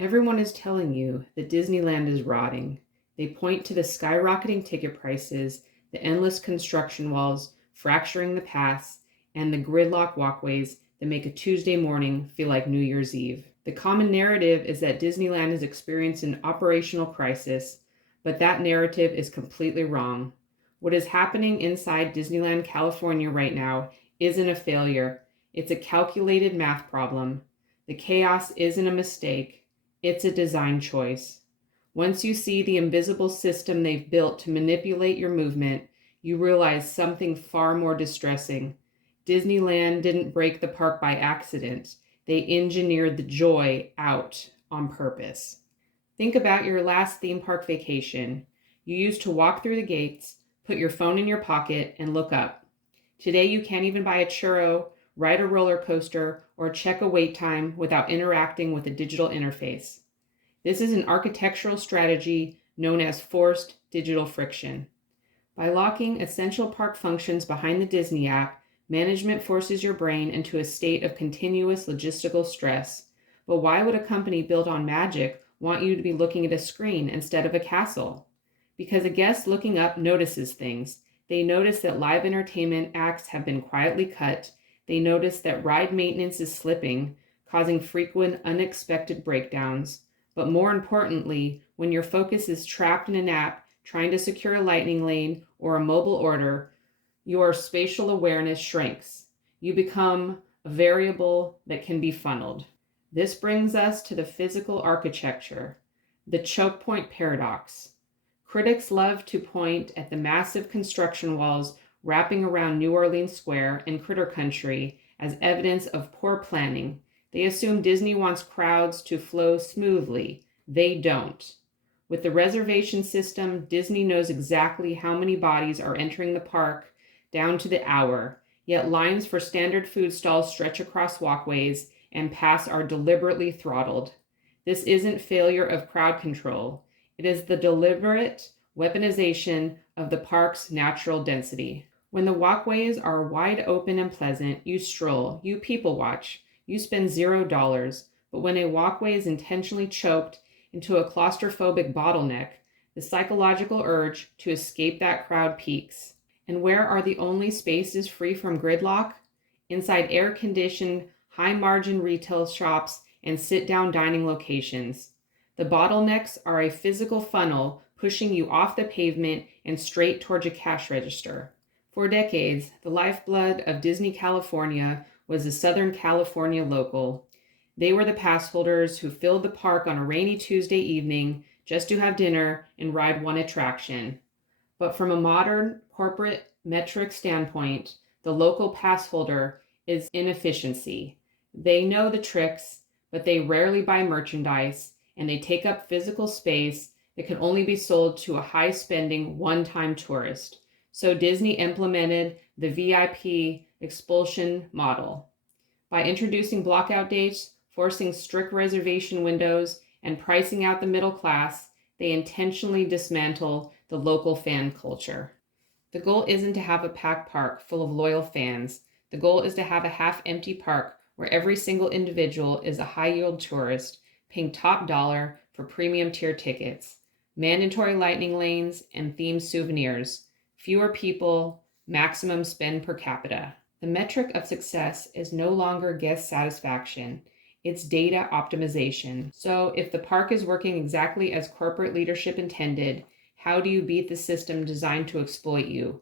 Everyone is telling you that Disneyland is rotting. They point to the skyrocketing ticket prices, the endless construction walls fracturing the paths, and the gridlock walkways that make a Tuesday morning feel like New Year's Eve. The common narrative is that Disneyland is experiencing an operational crisis, but that narrative is completely wrong. What is happening inside Disneyland California right now isn't a failure, it's a calculated math problem. The chaos isn't a mistake. It's a design choice. Once you see the invisible system they've built to manipulate your movement, you realize something far more distressing. Disneyland didn't break the park by accident. They engineered the joy out on purpose. Think about your last theme park vacation. You used to walk through the gates, put your phone in your pocket, and look up. Today, you can't even buy a churro, ride a roller coaster, or check a wait time without interacting with a digital interface. This is an architectural strategy known as forced digital friction. By locking essential park functions behind the Disney app, management forces your brain into a state of continuous logistical stress. But why would a company built on magic want you to be looking at a screen instead of a castle? Because a guest looking up notices things. They notice that live entertainment acts have been quietly cut. They notice that ride maintenance is slipping, causing frequent unexpected breakdowns. But more importantly, when your focus is trapped in an app trying to secure a lightning lane or a mobile order, your spatial awareness shrinks. You become a variable that can be funneled. This brings us to the physical architecture, the Chokepoint Paradox. Critics love to point at the massive construction walls wrapping around New Orleans Square and Critter Country as evidence of poor planning. They assume Disney wants crowds to flow smoothly. They don't. With the reservation system, Disney knows exactly how many bodies are entering the park down to the hour, yet lines for standard food stalls stretch across walkways and paths are deliberately throttled. This isn't failure of crowd control. It is the deliberate weaponization of the park's natural density. When the walkways are wide open and pleasant, you stroll, you people watch, you spend $0. But when a walkway is intentionally choked into a claustrophobic bottleneck, the psychological urge to escape that crowd peaks. And where are the only spaces free from gridlock? Inside air-conditioned, high-margin retail shops and sit-down dining locations. The bottlenecks are a physical funnel pushing you off the pavement and straight towards a cash register. For decades, the lifeblood of Disney California was the Southern California local. They were the pass holders who filled the park on a rainy Tuesday evening just to have dinner and ride one attraction. But from a modern corporate metric standpoint, the local pass holder is inefficiency. They know the tricks, but they rarely buy merchandise, and they take up physical space that can only be sold to a high-spending, one-time tourist. So Disney implemented the VIP expulsion model. By introducing blockout dates, forcing strict reservation windows, and pricing out the middle class, they intentionally dismantle the local fan culture. The goal isn't to have a packed park full of loyal fans. The goal is to have a half-empty park where every single individual is a high-yield tourist paying top dollar for premium tier tickets, mandatory lightning lanes, and themed souvenirs. Fewer people, maximum spend per capita. The metric of success is no longer guest satisfaction. It's data optimization. So if the park is working exactly as corporate leadership intended, how do you beat the system designed to exploit you?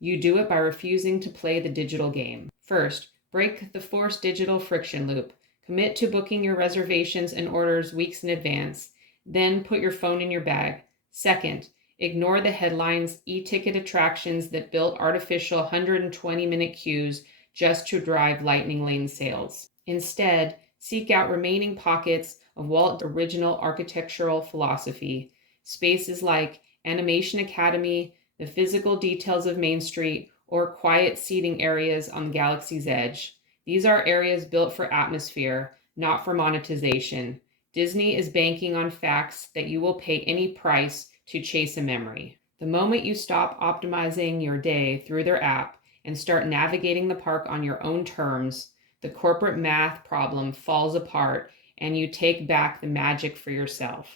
You do it by refusing to play the digital game. First, break the forced digital friction loop. Commit to booking your reservations and orders weeks in advance. Then put your phone in your bag. Second, ignore the headlines, e-ticket attractions that built artificial 120-minute queues just to drive lightning lane sales. Instead, seek out remaining pockets of Walt's original architectural philosophy, spaces like Animation Academy, the physical details of Main Street, or quiet seating areas on the galaxy's edge. These are areas built for atmosphere, not for monetization. Disney is banking on facts that you will pay any price to chase a memory. The moment you stop optimizing your day through their app and start navigating the park on your own terms, the corporate math problem falls apart and you take back the magic for yourself.